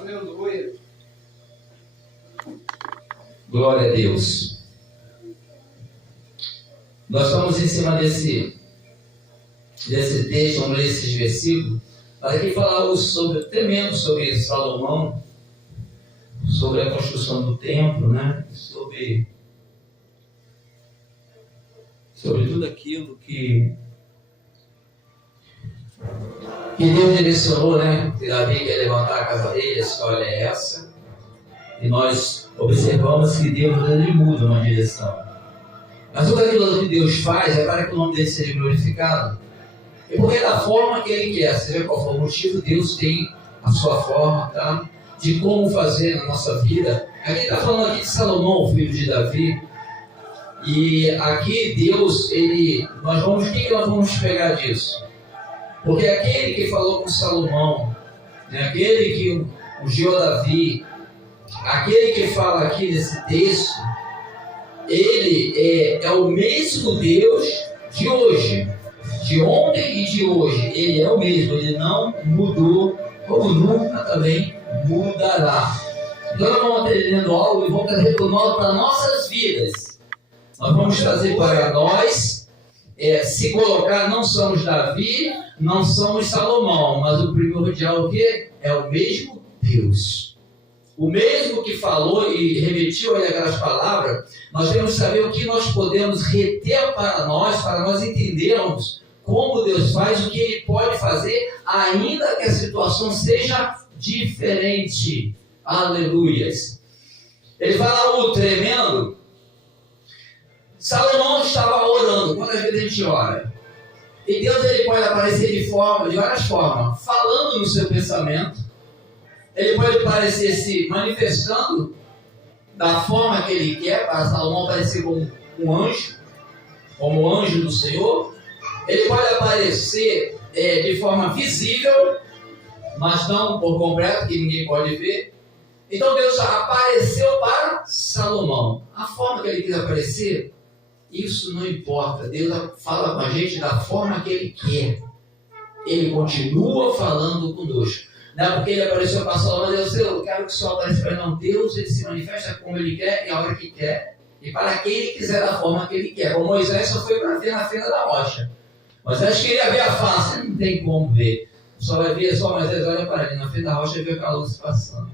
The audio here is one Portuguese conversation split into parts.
Aleluia. Glória a Deus. Nós estamos em cima desse texto, vamos ler esses versículos, para aqui falar tremendo sobre Salomão, sobre a construção do templo, né? Sobre tudo aquilo que Deus direcionou, né? Que Davi quer levantar a casa dele, a história é essa. E nós observamos que Deus ele muda uma direção. Mas tudo aquilo que Deus faz é para que o nome dele seja glorificado. E porque da forma que ele quer, seja qual for o motivo, Deus tem a sua forma, tá? De como fazer na nossa vida. Aqui está falando aqui de Salomão, filho de Davi. E aqui Deus, o que nós vamos pegar disso? Porque aquele que falou com Salomão, né, aquele que ungiu Davi, aquele que fala aqui nesse texto, ele é o mesmo Deus de hoje, de ontem e de hoje. Ele é o mesmo, ele não mudou, como nunca também mudará. Então nós vamos aprendendo algo e vamos trazer para nossas vidas. Nós vamos trazer para nós, se colocar, não somos Davi, não somos Salomão, mas o primordial o quê? É o mesmo Deus. O mesmo que falou e repetiu aí aquelas palavras, nós temos que saber o que nós podemos reter para nós entendermos como Deus faz, o que Ele pode fazer, ainda que a situação seja diferente. Aleluias. Ele fala algo tremendo. Salomão estava orando. Quantas vezes a gente ora? E Deus ele pode aparecer de várias formas, falando no seu pensamento. Ele pode aparecer se manifestando da forma que ele quer, para Salomão aparecer como um anjo, como o anjo do Senhor. Ele pode aparecer de forma visível, mas não por completo, que ninguém pode ver. Então Deus apareceu para Salomão. A forma que ele quis aparecer, isso não importa. Deus fala com a gente da forma que Ele quer. Ele continua falando conosco. Não é porque Ele apareceu para Salomão, eu quero que o Senhor apareça para ele. Não, Deus ele se manifesta como Ele quer e a hora que quer. E para quem Ele quiser, da forma que Ele quer. Como Moisés só foi para ver na fenda da rocha. Moisés queria ver a face, não tem como ver. Só vai ver, Moisés olha para ele na fenda da rocha e vê aquela luz passando.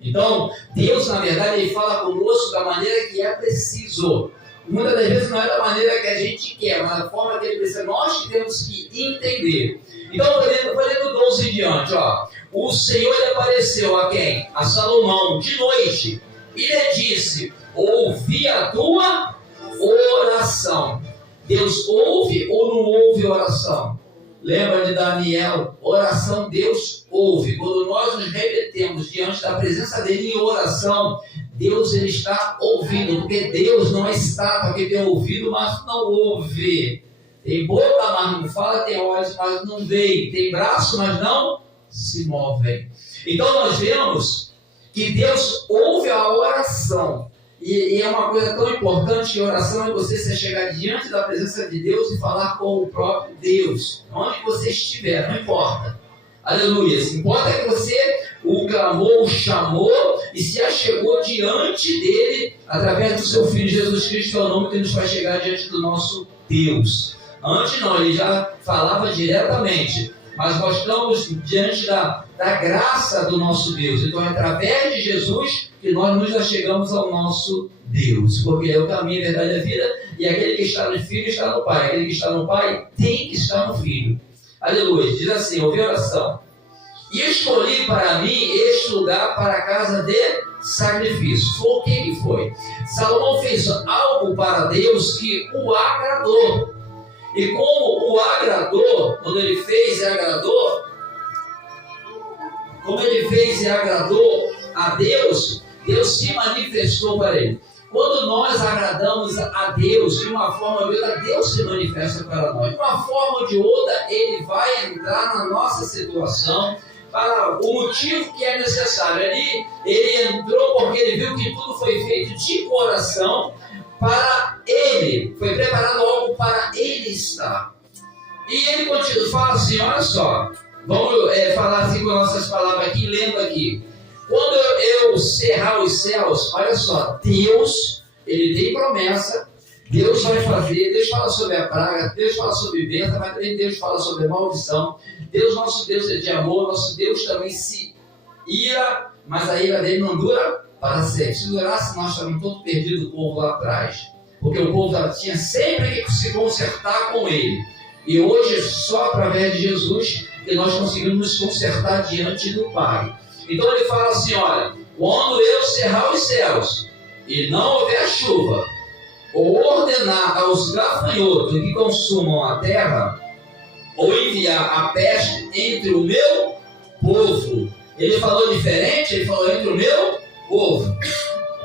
Então, Deus, na verdade, Ele fala conosco da maneira que é preciso. Muitas das vezes não é da maneira que a gente quer, mas da forma que Ele precisa. Nós que temos que entender. Então, vou ler do 12 em diante. Ó. O Senhor ele apareceu a quem? A Salomão, de noite. E lhe disse, ouvi a tua oração. Deus ouve ou não ouve oração? Lembra de Daniel? Oração Deus ouve. Quando nós nos remetemos diante da presença dele em oração, Deus ele está ouvindo, porque Deus não é estátua que tem ouvido, mas não ouve. Tem boca, mas não fala, tem olhos, mas não vê, tem braço, mas não se movem. Então nós vemos que Deus ouve a oração. E é uma coisa tão importante que a oração é você se chegar diante da presença de Deus e falar com o próprio Deus. Onde você estiver, não importa. Aleluia. O que importa é que você o clamou, o chamou e se achegou diante dele através do seu Filho Jesus Cristo, que é o nome que nos faz chegar diante do nosso Deus. Antes não, ele já falava diretamente, mas nós estamos diante da graça do nosso Deus. Então é através de Jesus que nós nos achegamos ao nosso Deus, porque é o caminho, a verdade e a vida, e aquele que está no Filho está no Pai, aquele que está no Pai tem que estar no Filho. Aleluia. Diz assim, ouvi a oração. E escolhi para mim este lugar para a casa de sacrifício. Foi o que foi? Salomão fez algo para Deus que o agradou. E como o agradou, quando ele fez e agradou, como ele fez e agradou a Deus, Deus se manifestou para ele. Quando nós agradamos a Deus de uma forma ou de outra, Deus se manifesta para nós. De uma forma ou de outra, Ele vai entrar na nossa situação para o motivo que é necessário. Ele entrou porque ele viu que tudo foi feito de coração para Ele. Foi preparado algo para Ele estar. E Ele continua, fala assim, olha só. Vamos falar assim com nossas palavras aqui, lendo aqui. Quando eu cerrar os céus, olha só, Deus, ele tem promessa, Deus vai fazer, Deus fala sobre a praga, Deus fala sobre bênção, mas também Deus fala sobre a maldição. Deus, nosso Deus é de amor, nosso Deus também se ira, mas a ira dele não dura para sempre. Se durasse, nós estávamos todos perdidos, o povo lá atrás. Porque o povo tinha sempre que se consertar com ele. E hoje, só através de Jesus, que nós conseguimos nos consertar diante do Pai. Então ele fala assim, olha, quando eu cerrar os céus e não houver chuva, ou ordenar aos gafanhotos que consumam a terra, ou enviar a peste entre o meu povo. Ele falou diferente, ele falou entre o meu povo.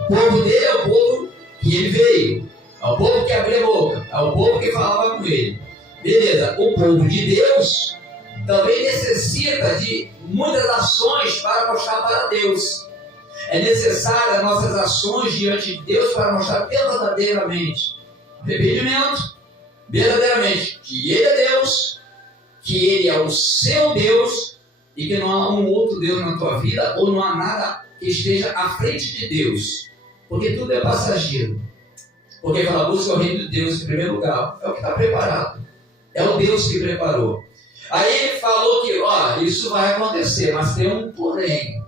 O povo dele é o povo que ele veio, é o povo que abriu a boca, é o povo que falava com ele. Beleza, o povo de Deus também necessita de muitas ações para mostrar para Deus. É necessário as nossas ações diante de Deus para mostrar verdadeiramente, arrependimento, verdadeiramente, que Ele é Deus, que Ele é o seu Deus e que não há um outro Deus na tua vida ou não há nada que esteja à frente de Deus, porque tudo é passageiro. Porque fala, busca o reino de Deus em primeiro lugar, é o que está preparado, é o Deus que preparou. Aí ele falou que, isso vai acontecer, mas tem um porém.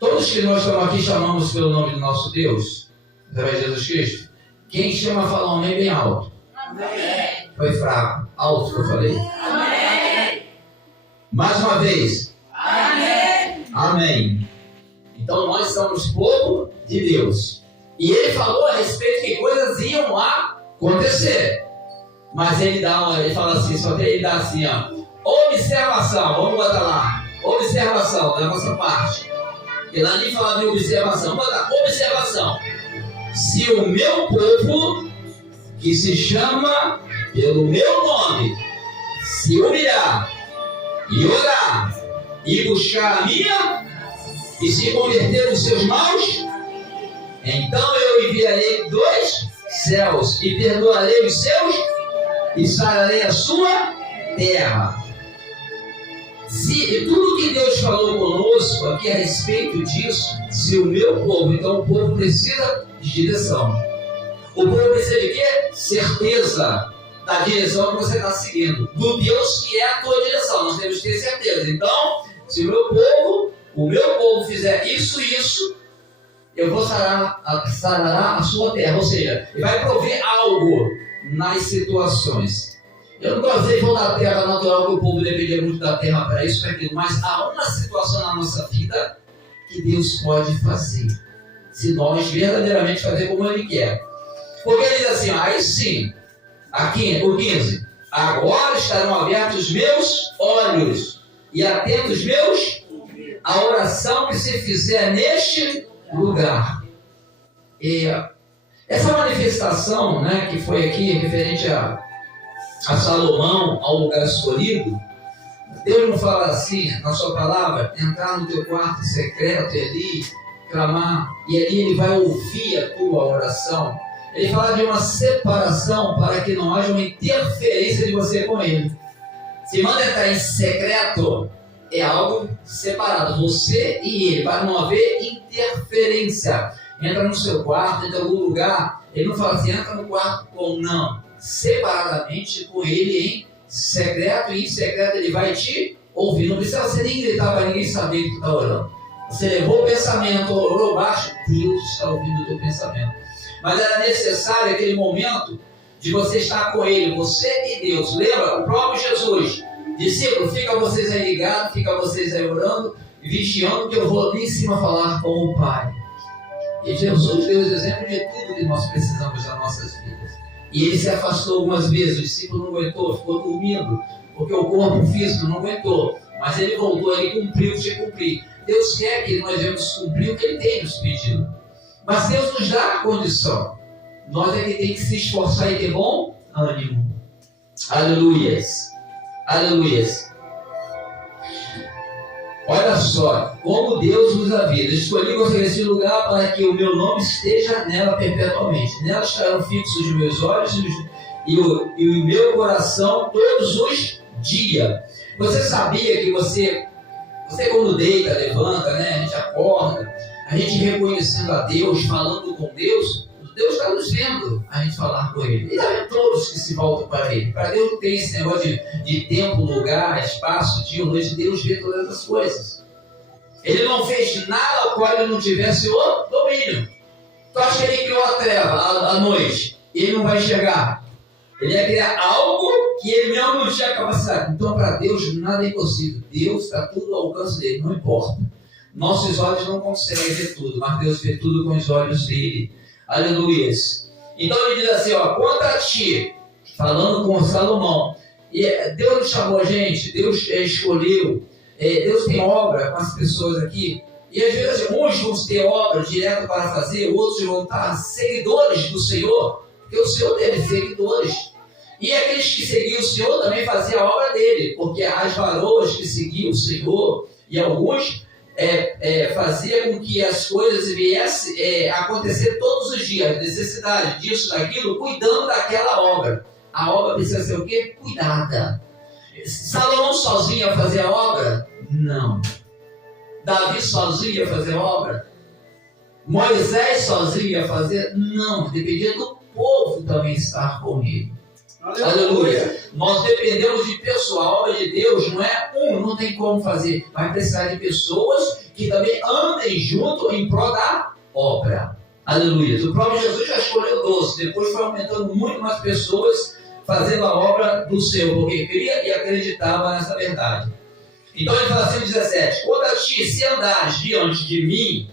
Todos que nós estamos aqui chamamos pelo nome do nosso Deus, através de Jesus Cristo. Quem chama fala um amém bem alto. Amém. Foi fraco. Alto que eu falei. Amém. Mais uma vez. Amém. Amém. Então nós somos povo de Deus. E ele falou a respeito que coisas iam acontecer. Mas ele fala assim, só que ele dá assim, observação, vamos botar lá, observação da nossa parte. Porque lá nem fala de observação, vamos botar observação. Se o meu povo, que se chama pelo meu nome, se humilhar e orar e buscar a minha e se converter nos seus maus, então eu enviarei 2 céus e perdoarei os seus e sararei a sua terra. Se tudo que Deus falou conosco aqui a respeito disso, se o meu povo, então o povo precisa de direção. O povo precisa de quê? Certeza da direção que você está seguindo, do Deus que é a tua direção. Nós temos que ter certeza. Então, se o meu povo fizer isso, eu vou sarar a sua terra. Ou seja, ele vai prover algo nas situações. Eu não estou dizendo da terra natural, que o povo dependia muito da terra para isso, para aquilo, mas há uma situação na nossa vida que Deus pode fazer, se nós verdadeiramente fazer como Ele quer. Porque Ele diz assim, aí sim, aqui, o 15, agora estarão abertos os meus olhos e atentos meus a oração que se fizer neste lugar. E essa manifestação, que foi aqui referente a Salomão, ao lugar escolhido, Deus não fala assim na sua palavra, entrar no teu quarto secreto e ali clamar, e ali Ele vai ouvir a tua oração. Ele fala de uma separação para que não haja uma interferência de você com Ele. Se manda entrar em secreto, é algo separado, você e Ele, para não haver interferência. Entra no seu quarto, entra em algum lugar, Ele não fala assim, entra no quarto com não, separadamente com Ele em secreto, e em secreto Ele vai te ouvir. Não precisa você nem gritar para ninguém saber que tu está orando. Você levou o pensamento, orou baixo, Deus está ouvindo o teu pensamento. Mas era necessário aquele momento de você estar com Ele, você e Deus. Lembra? O próprio Jesus, discípulo, fica vocês aí ligados, fica vocês aí orando e vigiando, que eu vou ali em cima falar com o Pai. E Jesus deu o exemplo de tudo que nós precisamos das nossas vidas. E Ele se afastou algumas vezes, o discípulo não aguentou, ficou dormindo, porque o corpo físico não aguentou. Mas Ele voltou, Ele cumpriu o que tinha que cumprir. Deus quer que nós devemos cumprir o que Ele tem nos pedido. Mas Deus nos dá a condição. Nós é que tem que se esforçar e ter bom ânimo. Aleluias. Aleluias. Olha só, como Deus nos avisa. Escolhi você nesse lugar para que o meu nome esteja nela perpetuamente. Nela estarão fixos os meus olhos e o meu coração todos os dias. Você sabia que você, Você quando deita, levanta, né? A gente acorda, a gente reconhecendo a Deus, falando com Deus, Deus está nos vendo a gente falar com Ele. E é todos que se voltam para Ele. Para Deus não tem esse negócio de tempo, lugar, espaço, dia, noite. Deus vê todas as coisas. Ele não fez nada ao qual Ele não tivesse o domínio. Tu acha que Ele criou a treva, a noite, e Ele não vai enxergar? Ele ia criar algo que Ele mesmo não tinha capacidade. Então, para Deus, nada é impossível. Deus está tudo ao alcance dele, não importa. Nossos olhos não conseguem ver tudo, mas Deus vê tudo com os olhos dele. Aleluia. Então ele diz assim, ó, quanto a ti, falando com Salomão, e Deus não chamou a gente, Deus escolheu, Deus tem obra com as pessoas aqui, e às vezes uns vão ter obra direto para fazer, outros vão estar seguidores do Senhor, porque o Senhor teve seguidores. E aqueles que seguiam o Senhor também faziam a obra dele, porque as varoas que seguiam o Senhor, e alguns fazia com que as coisas viessem acontecer todos os dias, necessidade disso, daquilo, cuidando daquela obra. A obra precisa ser o quê? Cuidada. Salomão sozinho ia fazer a obra? Não. Davi sozinho ia fazer a obra? Moisés sozinho ia fazer? Não. Dependia do povo também estar com ele. Aleluia. Nós dependemos de pessoa. A obra de Deus não é não tem como fazer. Vai precisar de pessoas que também andem junto em prol da obra. Aleluia. O próprio Jesus já escolheu 12. Depois foi aumentando muito mais pessoas fazendo a obra do Senhor, porque cria e acreditava nessa verdade. Então ele fala assim, 17: quando a ti, se andares diante de mim,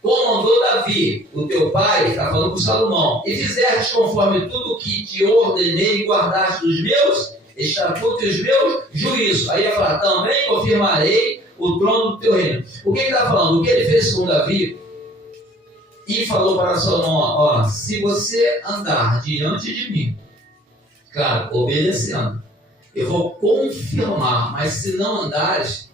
como andou Davi, o teu pai, está falando com Salomão, e fizeres conforme tudo que te ordenei e guardaste os meus estatutos e os meus juízos. Aí ele fala, também confirmarei o trono do teu reino. O que ele está falando? O que ele fez com Davi? E falou para Salomão, ó, se você andar diante de mim, claro, obedecendo, eu vou confirmar, mas se não andares,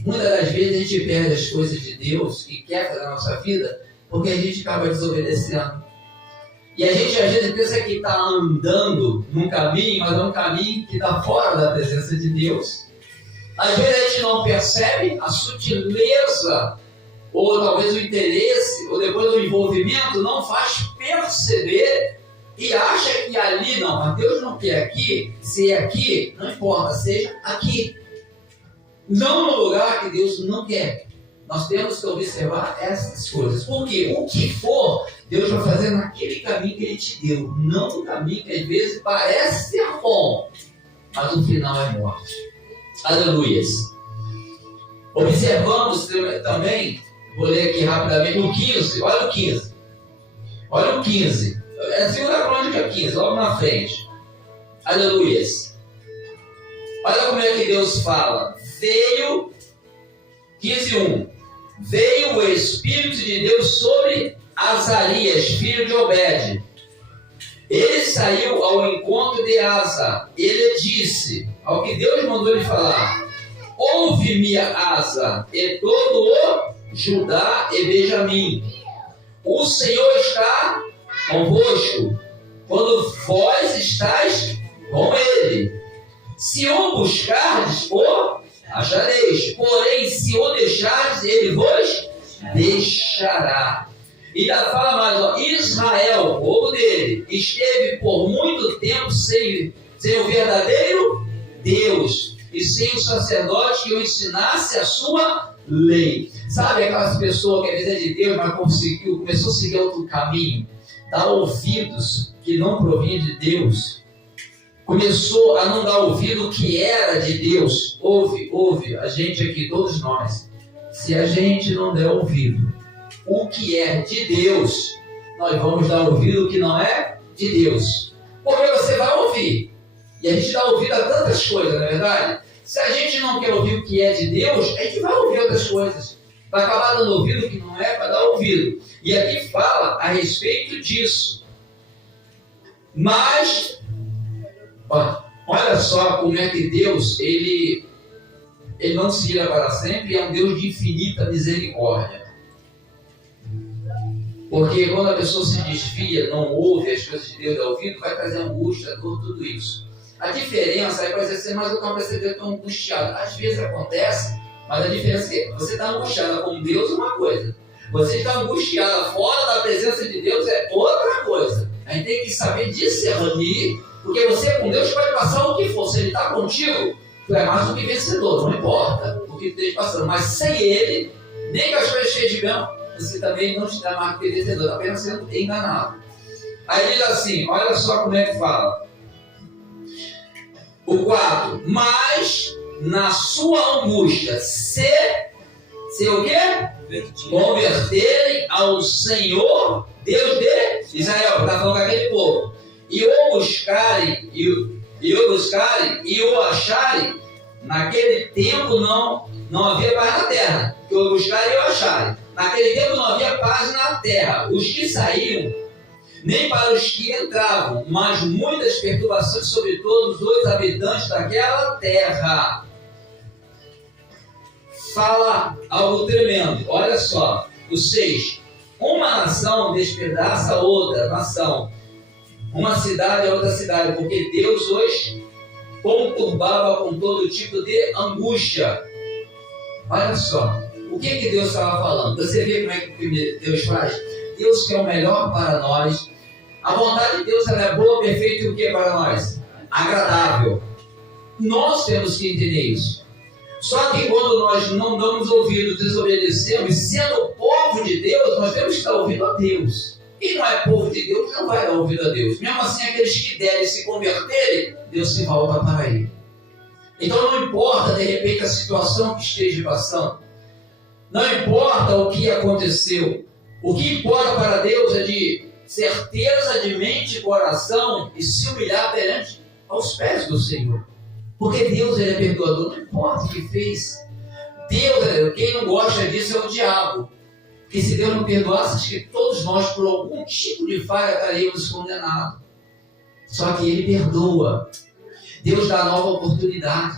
muitas das vezes a gente perde as coisas de Deus e quer fazer a nossa vida porque a gente acaba desobedecendo. E a gente às vezes pensa que está andando num caminho, mas é um caminho que está fora da presença de Deus. Às vezes a gente não percebe a sutileza, ou talvez o interesse, ou depois o envolvimento não faz perceber e acha que ali não, mas Deus não quer aqui, se é aqui, não importa, seja aqui. Não no lugar que Deus não quer. Nós temos que observar essas coisas. Porque o que for, Deus vai fazer naquele caminho que Ele te deu. Não no caminho que às vezes parece ser bom, mas o final é morte. Aleluias. Observamos também, vou ler aqui rapidamente, o 15. Olha o 15. Olha o 15. É a segunda crônica 15, logo na frente. Aleluias. Olha como é que Deus fala. Veio, 15:1, veio o Espírito de Deus sobre Azarias, filho de Obed. Ele saiu ao encontro de Asa. Ele disse, ao que Deus mandou ele falar, ouve-me, Asa, e todo o Judá e Benjamim. O Senhor está convosco, quando vós estáis com ele. Se o buscardes, o achareis, porém se o deixardes, ele vos deixará. E ainda fala mais, ó, Israel, o povo dele, esteve por muito tempo sem o verdadeiro Deus e sem o sacerdote que o ensinasse a sua lei. Sabe aquelas pessoas que às vezes é de Deus, mas começou a seguir outro caminho, dar ouvidos que não provinha de Deus, começou a não dar ouvido que era de Deus. Ouve, a gente aqui, todos nós, se a gente não der ouvido o que é de Deus, nós vamos dar ouvido o que não é de Deus, porque você vai ouvir, e a gente dá ouvido a tantas coisas, não é verdade? Se a gente não quer ouvir o que é de Deus, a gente vai ouvir outras coisas, vai acabar dando ouvido o que não é para dar ouvido. E aqui fala a respeito disso. Mas olha só como é que Deus, ele não se ira para sempre, é um Deus de infinita misericórdia. Porque quando a pessoa se desvia, não ouve as coisas de Deus, dá ouvido, vai trazer angústia, dor, tudo isso. A diferença é para você ser mais o que vai ser tão angustiado. Às vezes acontece Mas a diferença é que você está angustiada com Deus é uma coisa. Você está angustiada fora da presença de Deus é outra coisa. A gente tem que saber discernir, porque você com Deus pode passar o que for. Se Ele está contigo, tu é mais do que vencedor, não importa o que tu esteja passando. Mas sem Ele, nem com as coisas cheias de bem, você também não está mais do que vencedor, apenas sendo enganado. Aí diz assim, olha só como é que fala. O 4, mas na sua angústia, se o quê? Converterem ao Senhor, Deus de Israel, está falando com aquele povo, e o buscarem, e o acharem, naquele tempo não havia paz na terra, que o buscarem e o acharem. Naquele tempo não havia paz na terra. Os que saíam, nem para os que entravam, mas muitas perturbações sobre todos os habitantes daquela terra. Fala algo tremendo. Olha só, o 6. Uma nação despedaça outra nação, uma cidade a outra cidade, porque Deus os conturbava com todo tipo de angústia. Olha só, o que Deus estava falando? Você vê como é que Deus faz? Deus quer o melhor para nós. A vontade de Deus ela é boa, perfeita e o que para nós? Agradável. Nós temos que entender isso. Só que quando nós não damos ouvido, desobedecemos, sendo povo de Deus, nós temos que estar ouvindo a Deus. Quem não é povo de Deus não vai dar ouvido a Deus. Mesmo assim, aqueles que derem se converterem, Deus se volta para ele. Então não importa, de repente, a situação que esteja passando. Não importa o que aconteceu. O que importa para Deus é de certeza de mente e coração e se humilhar perante aos pés do Senhor. Porque Deus ele é perdoador, não importa o que fez. Deus, quem não gosta disso é o diabo. Porque se Deus não perdoasse, acho que todos nós, por algum tipo de falha, estaríamos condenados. Só que Ele perdoa. Deus dá nova oportunidade.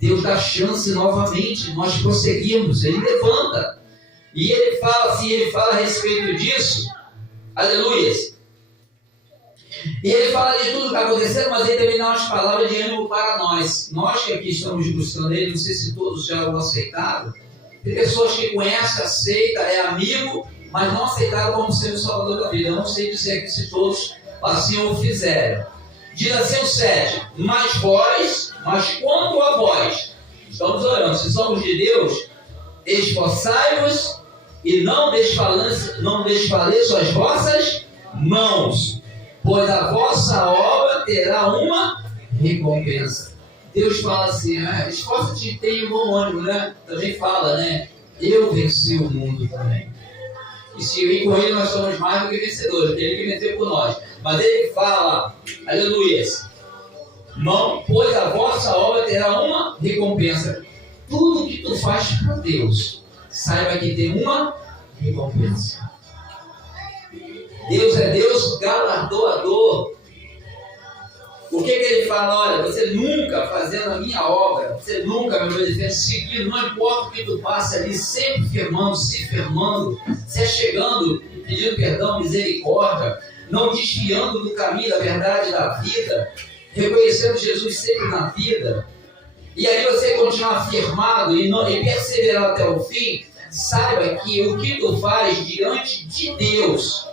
Deus dá chance novamente. Nós prosseguimos. Ele levanta. E Ele fala assim, Ele fala a respeito disso. Aleluia. E Ele fala de tudo que está acontecendo, mas Ele também dá umas palavras de ânimo para nós. Nós que aqui estamos buscando Ele, não sei se todos já o aceitaram. Tem pessoas que conhecem, aceitam, é amigo, mas não aceitaram como sendo o Salvador da vida. Eu não sei dizer aqui se todos assim o fizeram. Diz assim o 7, mas quanto a vós, estamos orando, se somos de Deus, esforçai-vos e não desfaleçam as vossas mãos, pois a vossa obra terá uma recompensa. Deus fala assim, esforça-te e tenha bom ânimo, né? Também fala, né? Eu venci o mundo também. E se ir com Ele nós somos mais do que vencedores, porque Ele que venceu por nós. Mas Ele fala, aleluia, não, pois a vossa obra terá uma recompensa. Tudo que tu faz para Deus, saiba que tem uma recompensa. Deus é Deus galardoador. O que Ele fala? Olha, você nunca fazendo a minha obra, você nunca me obedecendo, seguindo, não importa o que tu passe ali, sempre firmando, se achegando, pedindo perdão, misericórdia, não desviando do caminho da verdade da vida, reconhecendo Jesus sempre na vida, e aí você continuar firmado e perseverar até o fim, saiba que o que tu faz diante de Deus,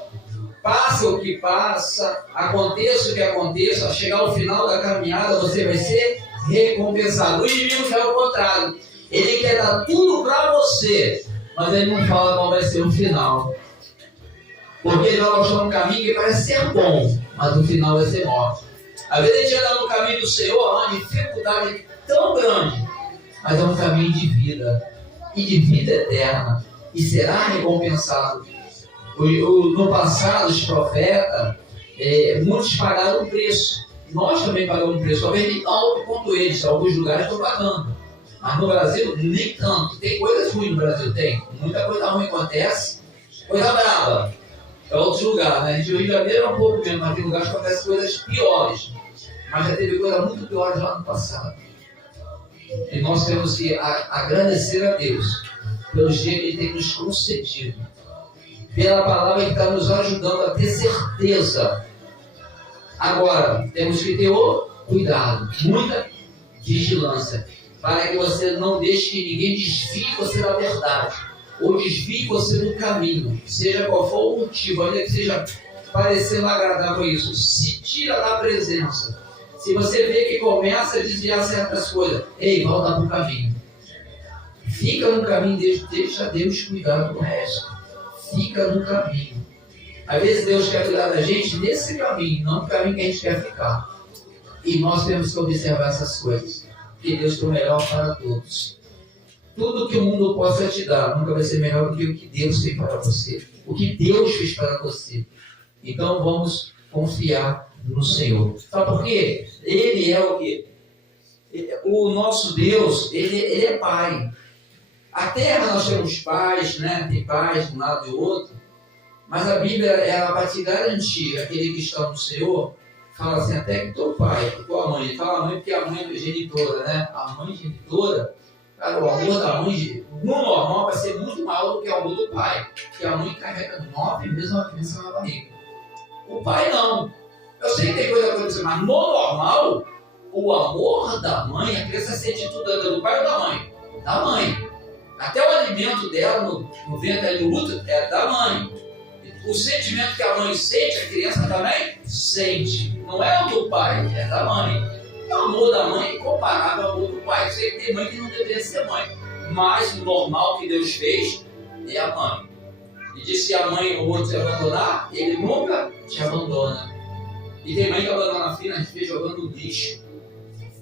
passa o que passa, aconteça o que aconteça, ao chegar ao final da caminhada, você vai ser recompensado. O inimigo já é o contrário. Ele quer dar tudo para você, mas ele não fala qual vai ser o final. Porque ele vai mostrar um caminho que parece ser bom, mas no final vai ser morte. Às vezes a gente anda no caminho do Senhor, há uma dificuldade tão grande, mas é um caminho de vida, e de vida eterna, e será recompensado. No passado, os profetas, muitos pagaram um preço. Nós também pagamos um preço. Talvez nem tão alto quanto eles. Alguns lugares estão pagando. Mas no Brasil, nem tanto. Tem coisas ruins no Brasil, tem. Muita coisa ruim acontece. Coisa brava. É outros lugares, né? Rio de Janeiro é um pouco menos, mas tem lugares que acontecem coisas piores. Mas já teve coisas muito piores lá no passado. E nós temos que agradecer a Deus pelos dias que Ele tem nos concedido. Pela palavra que está nos ajudando a ter certeza. Agora, temos que ter o cuidado, muita vigilância. para que você não deixe que ninguém desvie você da verdade, ou desvie você do caminho, seja qual for o motivo, ainda que seja parecendo agradável isso, se tira da presença. Se você vê que começa a desviar certas coisas, ei, volta para o caminho. Fica no caminho, deixa Deus cuidar do resto. Fica no caminho. Às vezes Deus quer cuidar da gente nesse caminho, não no caminho que a gente quer ficar. E nós temos que observar essas coisas. Que Deus tem o melhor para todos. Tudo que o mundo possa te dar nunca vai ser melhor do que o que Deus tem para você. O que Deus fez para você. Então vamos confiar no Senhor. Sabe por quê? Ele é o quê? O nosso Deus, ele é Pai. A terra nós temos pais, né? Tem pais de um lado e do outro. Mas a Bíblia, ela vai te garantir, aquele que está no Senhor, fala assim, até que teu pai, tua mãe. Ele fala mãe porque a mãe é genitora, né? A mãe genitora, cara, o amor da mãe, no normal, vai ser muito maior do que o amor do pai. Porque a mãe carrega 9 meses uma criança na barriga. O pai não. Eu sei que tem coisa acontecendo, mas no normal, o amor da mãe, a criança sente tudo do pai ou da mãe? Da mãe. Até o alimento dela no ventre ali no útero é da mãe. O sentimento que a mãe sente, a criança também sente. Não é o do pai, é da mãe. O amor da mãe é comparável ao amor do pai. Eu sei que tem mãe que não deveria ser mãe. Mas o normal que Deus fez é a mãe. E diz que a mãe ou o outro te abandonar, ele nunca te abandona. E tem mãe que abandona a filha, a gente vê jogando lixo.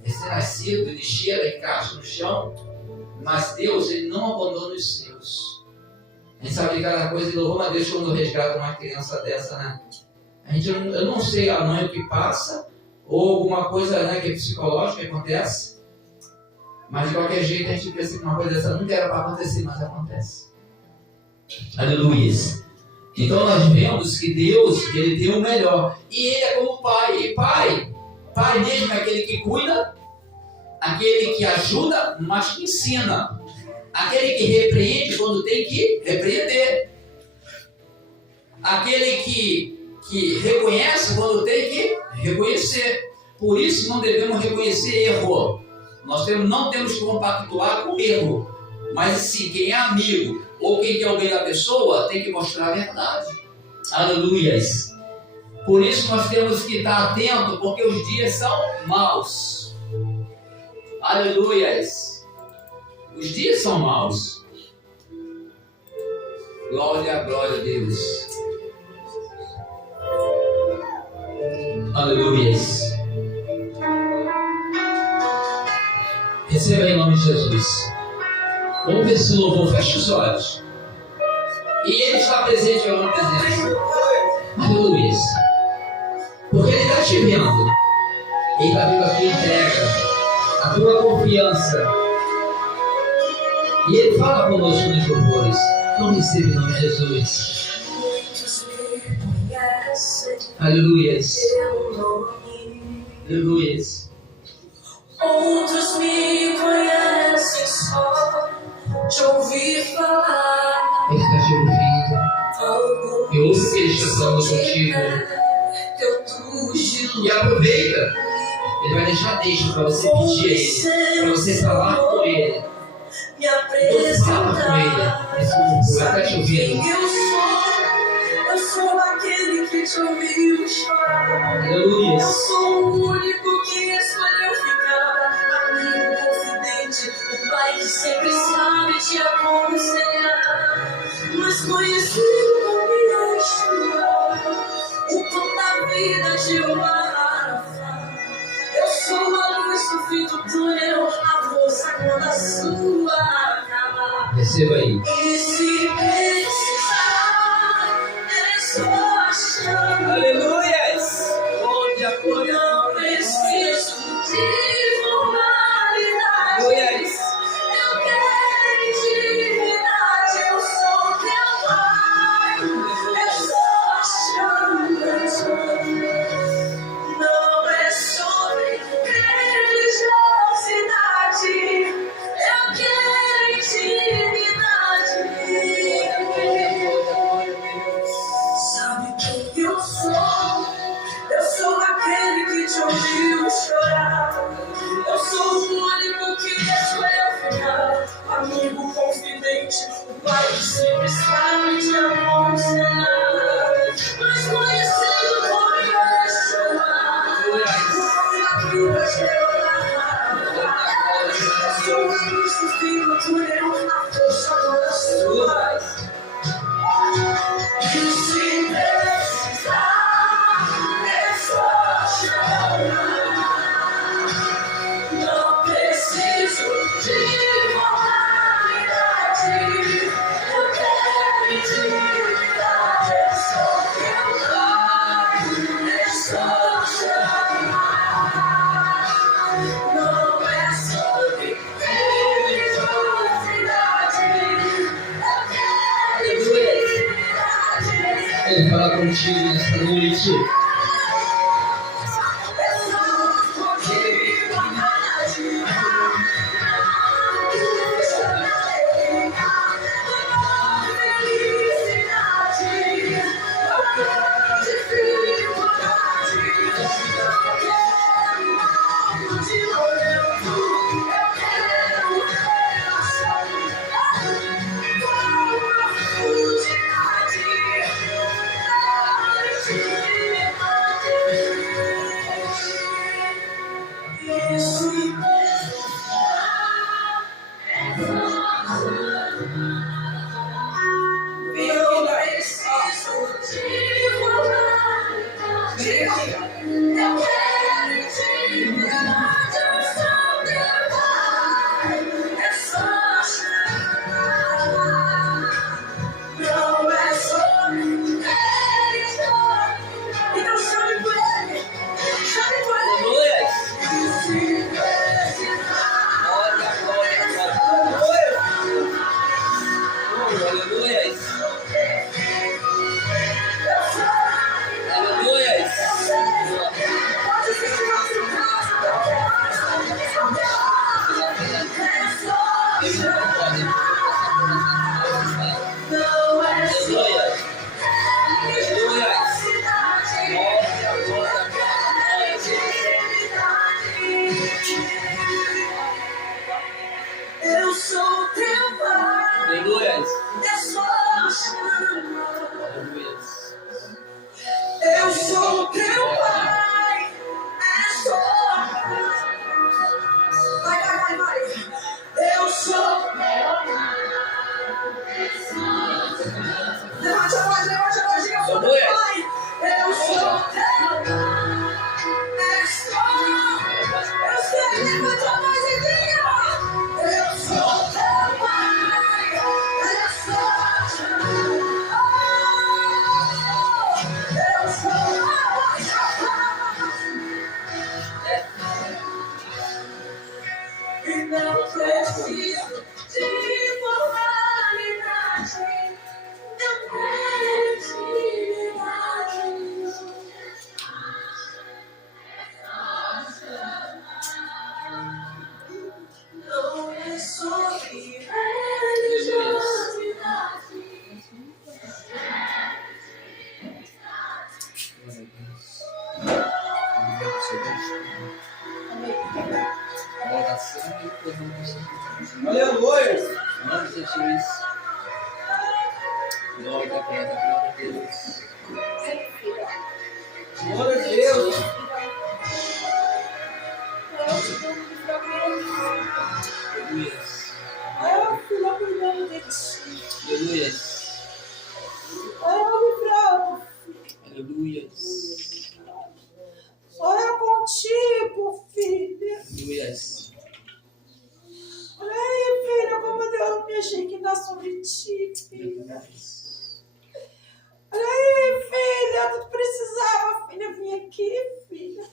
Recém-nascido, ele cheira, encaixa no chão. Mas Deus, ele não abandona os seus. A gente sabe de cada coisa e louvamos a Deus quando resgata uma criança dessa, né? Eu não sei a mãe o que passa, ou alguma coisa, né, que é psicológica que acontece. Mas de qualquer jeito a gente pensa que uma coisa dessa nunca era para acontecer, mas acontece. Aleluia. Então nós vemos que Deus, ele tem o melhor. E ele é como pai. E pai mesmo é aquele que cuida, aquele que ajuda, mas que ensina. Aquele que repreende quando tem que repreender. Aquele que reconhece quando tem que reconhecer. Por isso não devemos reconhecer erro. Nós não temos que compactuar com erro. Mas sim, quem é amigo ou quem quer o bem da pessoa tem que mostrar a verdade. Aleluias. Por isso nós temos que estar atentos, porque os dias são maus. Aleluias. Os dias são maus. Glória a Deus. Aleluias. Receba em nome de Jesus. Vamos ver se o louvor fecha os olhos. E ele está presente em uma presença. Aleluia. Porque ele está te vendo. Ele está vendo a tua entrega, a tua confiança. E ele fala conosco nos louvores. Então receba em nome de Jesus. Aleluia. Aleluia. Outros me conhecem só de ouvir falar. Ele está te ouvindo. Eu ouço que ele está falando contigo. E aproveita. Ele vai deixar para você pedir a ele, para você falar com ele. Então fala com ele. Ele está te ouvindo. Eu sou aquele que te ouviu chorar. Aleluia. Eu sou o único que escolheu ficar. Amigo confidente, o pai que sempre sabe te aconselhar. Mas conhecido não me estimar. O pão da vida te amará. Eu sou a luz do fim do túnel, a força quando a sua acabar. Receba aí. E se precisar, eu estou achando. Aleluias. Glória. Não preciso de formalidade. Aleluias. Eu quero intimidade. Eu sou teu pai. Eu estou achando. Não é sobre religiosidade. Eu quero intimidade. Pai que sempre sabe te aconselhar, mas conhecido como Yeshua, o nome da vida Jeová. Sou Cristo, Filho, tu é a força das suas. E se precisar, é só chamar. Não preciso de moralidade, eu quero intimidade, é só teu nome, é só chamar. Não é sobre religiosidade, eu quero intimidade. Ele fala contigo nessa noite. Eu sou teu pai, Aleluia. é só chamar. Eu sou teu pai, é só. Vai. Eu sou teu pai. Levante a voz, diga, eu sou teu pai. Eu sou teu pai, é só. Eu sei, levante a voz e diga. Eu sou teu pai, é só chamar. Eu sou e não preciso de formalidade, eu quero intimidade. Não é sobre religiosidade. Aleluia. Em nome de Jesus. Glória a Deus. Glória a Deus. Aleluia. Aleluia. Só eu contigo, filha. Aleluia. Olha aí, filha, como Deus me achei que dá sobre ti, filha. Olha aí, filha, tu precisava, filha, vir aqui, filha.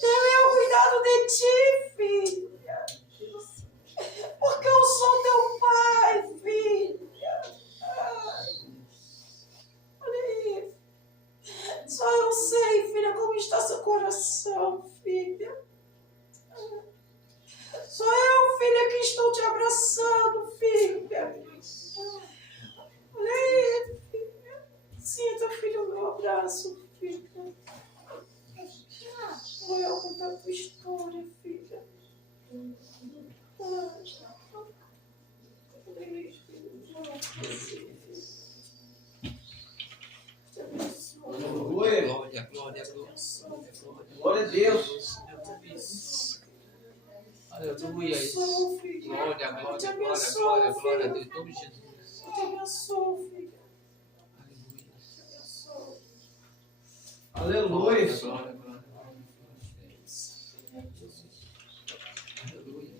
Tenha cuidado de ti, filha. Porque eu sou teu pai, filha. Olha aí. Só eu sei, filha, como está seu coração, filha. Sou eu, filha, que estou te abraçando, filha. Olha aí, filha. Sinta, filho, o meu abraço, filha. Vou eu contar a tua história, filha. te abençoo, glória a Deus, em nome de Jesus. Eu te abençoo, filho. Aleluia. Aleluia. Glória, glória. Aleluia.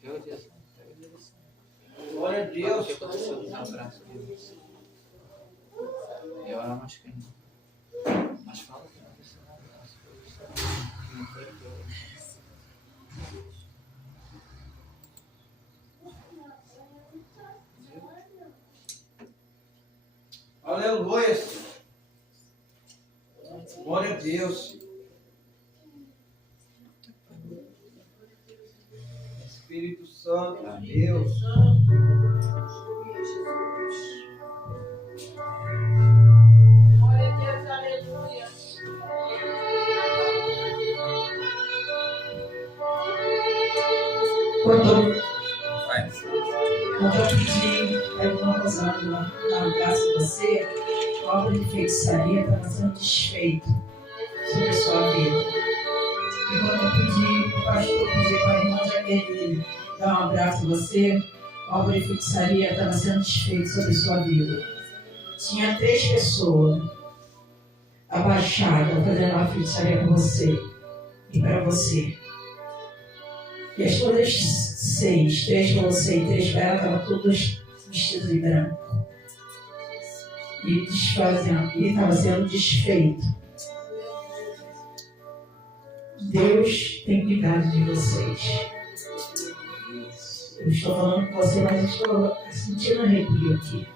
Pega a direção. Glória a Deus. Um abraço. E ora mais quem? Mas fala que não precisa de um abraço. Aleluia. Glória a Deus. Espírito Santo, Deus. Glória a Deus, aleluia. Quando eu pedi a irmã Rosângela dar um abraço em você, a obra de feitiçaria estava sendo desfeita sobre a sua vida. E quando eu pedi, o pastor pediu para a irmã Jaqueline dar um abraço em você, a obra de feitiçaria estava sendo desfeita sobre a sua vida. Tinha 3 pessoas abaixadas fazendo uma feitiçaria com você e para você. E as todas 6, 3 para você e 3 para ela, estavam todas vestidas de branco. E desfazendo, e estava sendo desfeito. Deus tem cuidado de vocês. Eu estou falando com você, mas estou sentindo arrepio aqui.